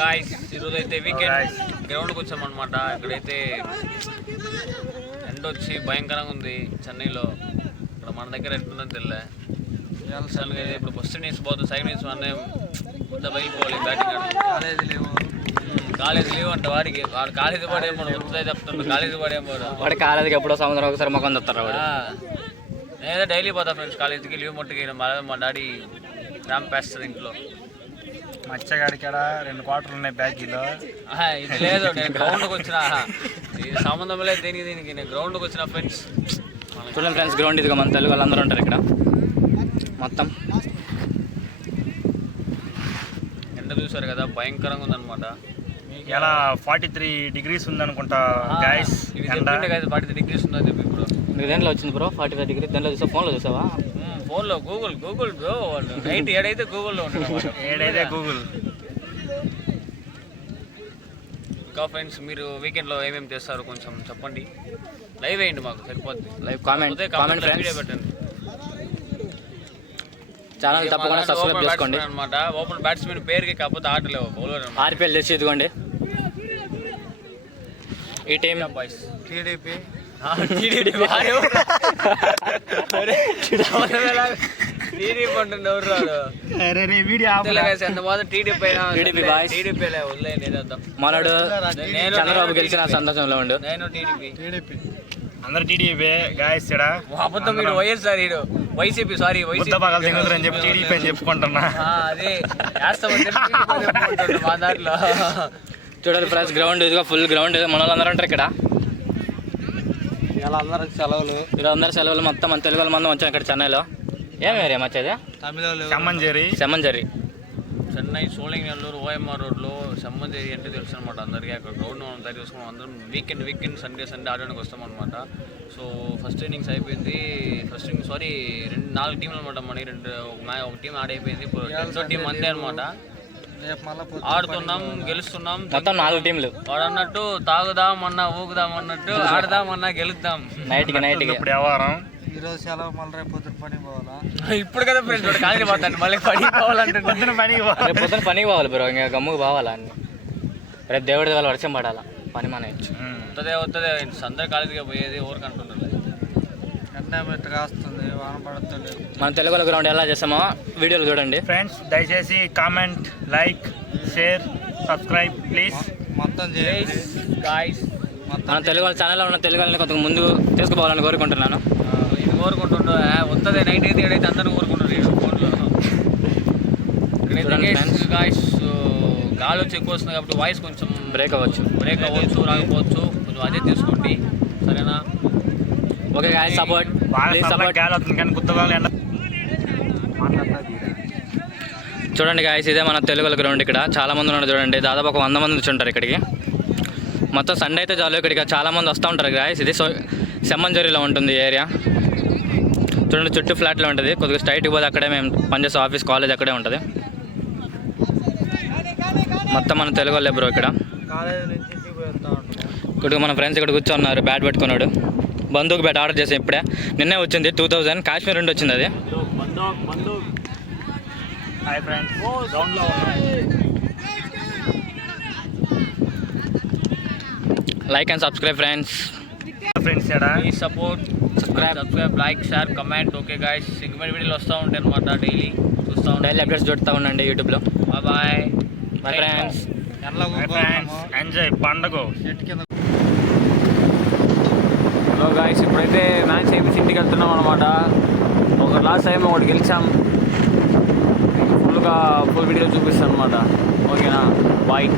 Guys ఈరోజు అయితే weekend గ్రౌండ్కి వచ్చామన్నమాట. ఇక్కడైతే ఎండ వచ్చి భయంకరంగా ఉంది చెన్నైలో. ఇక్కడ మన దగ్గర ఎట్లుందని తెలియలే. ఇప్పుడు ఫస్ట్ ఇన్నింగ్స్ పోతుంది, సెకండ్ ఇన్నింగ్స్ అన్నీ ముద్ద బయలుపోవాలి. బ్యాటింగ్ కాలేజీ లీవ్ అంట వాడికి. వాడు కాలేజీ పడేమో వస్తుందే చెప్తుండ్రు. కాలేజీ పడేమో వాడు కాలేజీకి ఎప్పుడో సంవత్సరం ఒకసారి మొక్కం చెప్తారు. నేనైతే డైలీ పోతా ఫ్రెండ్స్ కాలేజీకి. లీవ్ మట్టుకి మా డాడీ ర్యాంప్ వేస్తుంది ఇంట్లో. మచ్చగాడికాడ 2 క్వార్టర్లు ఉన్నాయి బ్యాగీలో. ఇది లేదు, నేను గ్రౌండ్కి వచ్చిన. ఇది సంబంధం లేదు దీనికి. నేను గ్రౌండ్కి వచ్చిన ఫ్రెండ్స్. చూడండి ఫ్రెండ్స్, గ్రౌండ్ ఇదిగా మన తెలుగు వాళ్ళందరూ ఉంటారు ఇక్కడ. మొత్తం ఎండ చూసారు కదా, భయంకరంగా ఉందన్నమాట. ఇలా 43 degrees ఉందనుకుంటా గైస్. 43 degrees ఉందని చెప్పి ఇప్పుడు మీకు దేంట్లో వచ్చింది బ్రో 45 డిగ్రీ? దాంట్లో చూసా, ఫోన్లో చూసావా? ఫోన్లో గూగుల్ బ్రో. నైట్ ఏడైతే గూగుల్లో ఉంటుంది. ఏడైతే గూగుల్. ఇంకా ఫ్రెండ్స్, మీరు వీకెండ్లో ఏమేమి చేస్తారు కొంచెం చెప్పండి. లైవ్ వేయండి, మాకు సరిపోద్ది. లైవ్ కామెంట్ వీడియో పెట్టండి. ఛానల్ తప్పకుండా సబ్స్క్రైబ్ చేసుకోండి అనమాట. ఓపెన్ బ్యాట్స్మెన్ పేరుకి కాకపోతే ఆటలేవు. బౌలర్ ఆర్పిఎల్ చేసి ఇదిగోండి ఈ టీమ్ బాయ్స్. టీడీపీ మనడు చంద్రబాబు గెలిచిన సంతోషంలో ఉండు. నేను టీడీపీ. అందరు టీడీపీ గాయస్. అబద్ధం, మీరు వైఎస్ఆర్, వైసీపీ. సారీ, అని చెప్పి టీడీపీ అని చెప్పుకుంటున్నా. అదే మా దాంట్లో. చూడాలి ఫ్రెండ్స్, గ్రౌండ్ ఇదిగో ఫుల్ గ్రౌండ్. మన వాళ్ళందరూ ఉంటారు ఇక్కడ. అందరు సెలవులు మొత్తం మన తెలుగు వాళ్ళ మందం వచ్చాం ఇక్కడ చెన్నైలో. ఏమి ఏరియా వచ్చేది? సెమ్మంజరి. చెన్నై సోళంగనల్లూరు ఓఎంఆర్ రోడ్లో సెమ్మంజరి అంటే తెలుసు అనమాట అందరికీ. అక్కడ గ్రౌండ్ మనం తయారు చేసుకున్నాం. అందరం వీకెండ్ సండే ఆడడానికి వస్తాం అనమాట. సో ఫస్ట్ ఇన్నింగ్స్ అయిపోయింది. 4 టీంలు అనమాట. మన ఒక టీం ఆడైపోయింది. ఇప్పుడు 2వ టీం అంతే అనమాట. ఆడుతున్నాం, గెలుస్తున్నాం. మొత్తం 4 టీంలు. వాడు అన్నట్టు తాగుదామన్నా ఊగుదాం అన్నట్టు ఆడదామన్నా గెలుద్దాం. నైట్ ఇప్పుడు వ్యవహారం. ఈరోజు సెలవు, మళ్ళీ రేపు పొద్దున పనికి పోవాలా? ఇప్పుడు కదా ఫ్రెండ్స్ కాలేజీ పోతాను, మళ్ళీ పనికి పోవాలంటే పొద్దున పనికి పోవాలి బ్రో. ఇంకా గమ్ముకు పోవాలా అన్ని. రేపు దేవుడి వాళ్ళ వర్షం పడాలా, పని మనచ్చు. వస్తుంది అందరు కాలేజీగా పోయేది. ఎవరికి అంటున్నారు కాస్తుంది, వాన పడుతుంది. మన తెలుగు గ్రౌండ్ ఎలా చేస్తామో వీడియోలు చూడండి ఫ్రెండ్స్. దయచేసి comment, like, share, subscribe please. మొత్తం చేయండి గాయ్స్. మన తెలుగు వాళ్ళ ఛానల్లో ఉన్న తెలుగు వాళ్ళని కొంత ముందు తీసుకుపోవాలని కోరుకుంటున్నాను. ఇది కోరుకుంటుండ్రు. వస్తుంది నైట్ అయితే ఏడైతే అందరూ కోరుకుంటారు ఫోన్లో. గాయ్స్, గాలి వచ్చి ఎక్కువ వస్తుంది కాబట్టి వాయిస్ కొంచెం బ్రేక్ అవ్వచ్చు, రాకపోవచ్చు. కొంచెం అదే తీసుకోండి, సరేనా? ఓకే గాయ్స్, సపోర్ట్ గాలి అవుతుంది కానీ గుత్తగాలి ఎండ. చూడండి గాయ్స్, ఇదే మన తెలుగు గ్రౌండ్. ఇక్కడ చాలా మంది ఉన్నారు చూడండి. దాదాపు ఒక 100 మంది వచ్చి ఉంటారు ఇక్కడికి. మొత్తం సండే అయితే చాలు ఇక్కడికి చాలా మంది వస్తూ ఉంటారు గాయ్స్. ఇది సెమ్మంజరిలో ఉంటుంది ఏరియా. చూడండి, చుట్టూ ఫ్లాట్లో ఉంటుంది. కొద్దిగా స్ట్రైట్కి పోతే అక్కడే మేము పనిచేసే ఆఫీస్, కాలేజ్ అక్కడే ఉంటుంది. మొత్తం మన తెలుగు వాళ్ళే బ్రో ఇక్కడ. కొద్దిగా మన ఫ్రెండ్స్ ఇక్కడ కూర్చోన్నారు, బ్యాట్ పెట్టుకున్నాడు. బందూక్ బ్యాట్ ఆర్డర్ చేసాం ఇప్పుడే. నిన్నే వచ్చింది 2000 కాశ్మీర్ నుండి వచ్చింది అది. Hi friends, like and subscribe friends. Subscribe, like, share, comment. Okay guys, ఇంకమైన వీడియోలు వస్తూ ఉంటాయి అనమాట. డైలీ చూస్తూ ఉంటాయి. డైలీ అప్డేట్స్ చూస్తూ ఉండండి యూట్యూబ్లో. Bye friends. ఎంజాయ్ పండుగ. హలో గాయ్స్, ఇప్పుడైతే మ్యాచ్ అయిపోయి ఇంటికి వెళ్తున్నాం అనమాట. ఒక లాస్ట్ టైం ఒకటి గెలిచాం. ఫుల్ వీడియో చూపిస్తాను అనమాట. ఓకేనా? బాయ్.